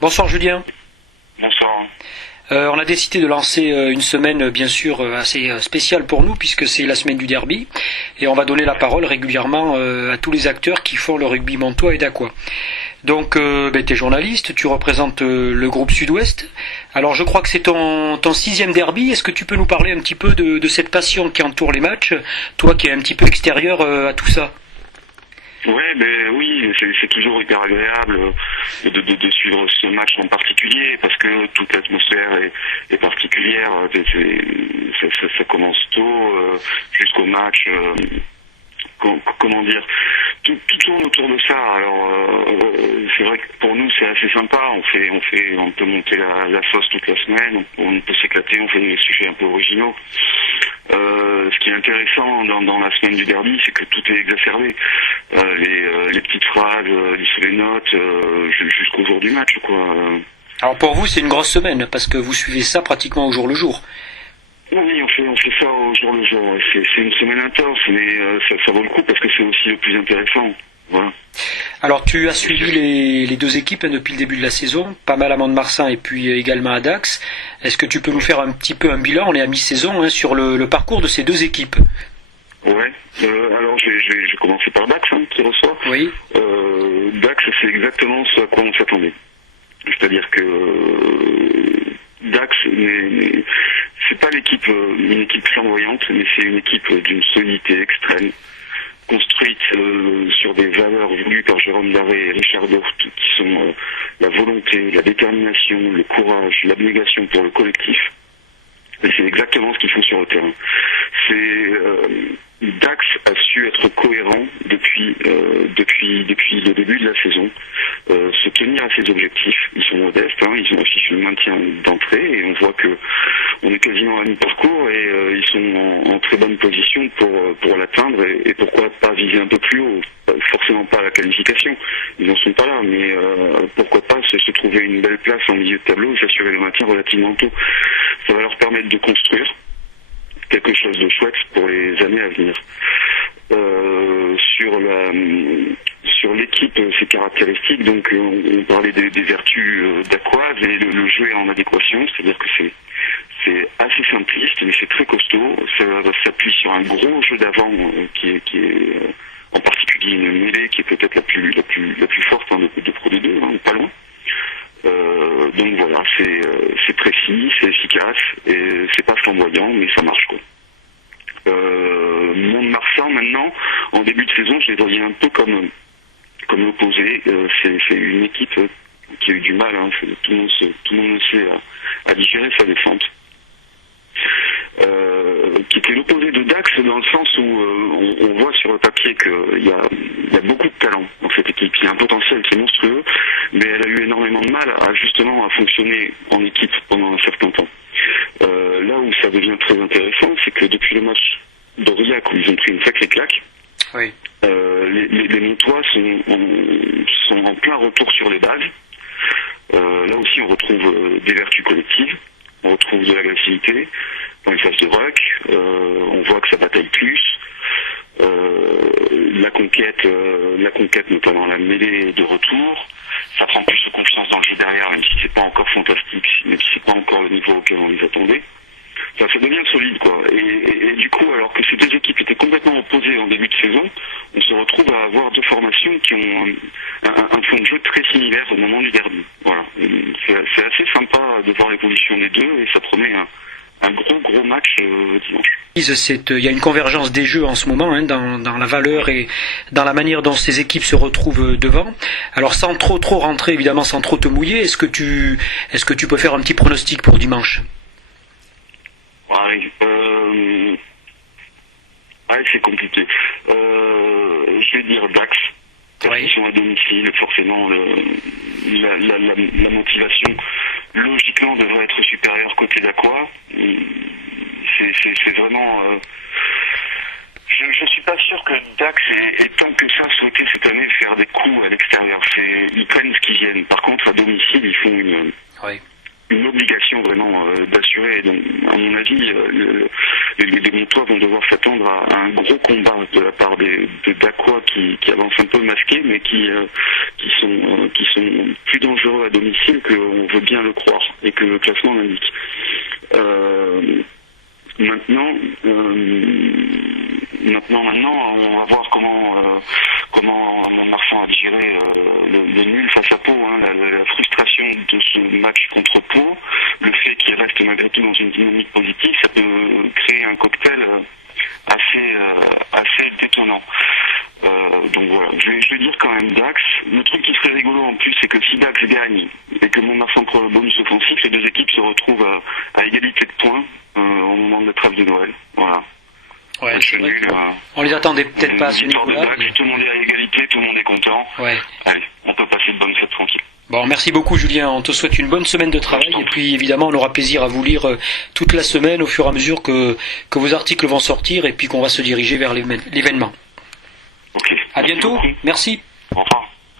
Bonsoir Julien. Bonsoir. On a décidé de lancer une semaine bien sûr assez spéciale pour nous puisque c'est la semaine du derby et on va donner la parole régulièrement à tous les acteurs qui font le rugby montois et dacquois. Donc tu es journaliste, tu représentes le groupe Sud-Ouest. Alors je crois que c'est ton sixième derby. Est-ce que tu peux nous parler un petit peu de cette passion qui entoure les matchs, toi qui es un petit peu extérieur à tout ça? Ouais, oui, c'est toujours hyper agréable de suivre ce match en particulier parce que toute l'atmosphère est particulière. Ça commence tôt jusqu'au match. Comment dire, tout tourne autour de ça. Alors c'est vrai que pour nous c'est assez sympa. On peut monter la sauce toute la semaine. On peut s'éclater. On fait des sujets un peu originaux. Ce qui est intéressant dans la semaine du derby, c'est que tout est exacerbé. Les petites phrases, les notes, jusqu'au jour du match, quoi. Alors pour vous, c'est une grosse semaine parce que vous suivez ça pratiquement au jour le jour. Oui, on fait ça au jour le jour. C'est une semaine intense, mais ça vaut le coup parce que c'est aussi le plus intéressant. Voilà. Alors tu as suivi les deux équipes depuis le début de la saison, pas mal à Mont-de-Marsan et puis également à Dax. Est-ce que tu peux nous faire un petit peu un bilan, on est à mi-saison, sur le parcours de ces deux équipes? Ouais, alors je vais commencer par Dax qui reçoit. Oui. Dax, c'est exactement ce à quoi on s'attendait. C'est-à-dire que Dax, c'est pas une équipe flamboyante, mais c'est une équipe d'une solidité extrême, construite sur des valeurs voulues par Jérôme Daré et Richard Dorft, qui sont la volonté, la détermination, le courage, l'abnégation pour le collectif. Et c'est exactement ce qu'ils font sur le terrain. Dax a su être cohérent depuis le début de la saison, se tenir à ses objectifs. Ils sont modestes, ils ont affiché le maintien d'entrée et on voit que on est quasiment à mi-parcours et ils sont en très bonne position pour l'atteindre et pourquoi pas viser un peu plus haut. Forcément pas la qualification, ils n'en sont pas là, mais pourquoi pas se trouver une belle place en milieu de tableau et s'assurer le maintien relativement tôt. Ça va leur permettre de construire quelque chose de chouette pour les années à venir. Sur l'équipe, ses caractéristiques, donc on parlait des vertus d'Aqua et le jeu est en adéquation, c'est-à-dire que c'est assez simpliste, mais c'est très costaud. Ça s'appuie sur un gros jeu d'avant qui est en particulier une mêlée qui est peut-être la plus forte de Pro D2, pas loin. Donc voilà, c'est précis, c'est efficace et c'est pas flamboyant, mais ça marche quoi. Mont-de-Marsan maintenant, en début de saison, je les voyais un peu comme l'opposé. C'est une équipe qui a eu du mal, tout le monde sait à digérer sa descente. Qui était l'opposé de Dax dans le sens où on voit sur le papier qu'il y a beaucoup de talent dans cette équipe. Il y a un potentiel qui est monstrueux, mais elle a eu énormément de mal à fonctionner en équipe pendant un certain temps. Là où ça devient très intéressant, c'est que depuis le match d'Aurillac où ils ont pris une sacrée claque, oui. Les Montois sont en plein retour sur les bases. Là aussi on retrouve des vertus collectives, on retrouve de l'agressivité dans les phases de ruck, on voit que ça bataille plus. La conquête notamment la mêlée de retour, ça prend plus de confiance dans le jeu derrière, même si c'est pas encore fantastique, même si c'est pas encore le niveau auquel on les attendait. Ça devient solide quoi. Et du coup, alors que ces deux équipes étaient complètement opposées en début de saison, on se retrouve à avoir deux formations qui ont un fond de jeu très similaire au moment du derby. Voilà. C'est assez sympa de voir l'évolution des deux et ça promet un gros match dimanche. Il y a une convergence des jeux en ce moment dans la valeur et dans la manière dont ces équipes se retrouvent devant. Alors sans trop rentrer évidemment, sans trop te mouiller, est-ce que tu peux faire un petit pronostic pour dimanche? Ouais, c'est compliqué. Je vais dire Dax. Parce qu'ils sont à domicile, forcément la motivation logiquement devrait être supérieure côté d'Aqua. C'est vraiment. Je suis pas sûr que Dax ait tant que ça souhaité cette année faire des coups à l'extérieur. Ils prennent ce qu'ils viennent. Par contre, à domicile, ils font une obligation vraiment d'assurer. Donc, à mon avis, les Montois vont devoir s'attendre à un gros combat de la part d'Aqua qui avancent un peu masqués, mais qui sont plus dangereux à domicile qu'on veut bien le croire et que le classement l'indique. Maintenant, on va voir comment Montmarsan a digéré le nul face à Pau, hein, la frustration de ce match contre Pau, le fait qu'il reste malgré tout dans une dynamique positive, ça peut créer un cocktail assez détonnant. Donc voilà, je vais dire quand même Dax. Le truc qui serait rigolo en plus, c'est que si Dax gagne et que Montmarsan prend le bonus offensif, les deux équipes se retrouvent à égalité de points au moment de la trêve de Noël. Voilà. Ouais, c'est vrai on les attendait peut-être pas à ce niveau-là. Tout le monde est à égalité, tout le monde est content. Ouais. Allez, on peut passer de bonnes fêtes tranquilles. Bon, merci beaucoup Julien, on te souhaite une bonne semaine de travail et puis évidemment on aura plaisir à vous lire toute la semaine au fur et à mesure que vos articles vont sortir et puis qu'on va se diriger vers l'événement. Ok. À bientôt, merci. Au revoir.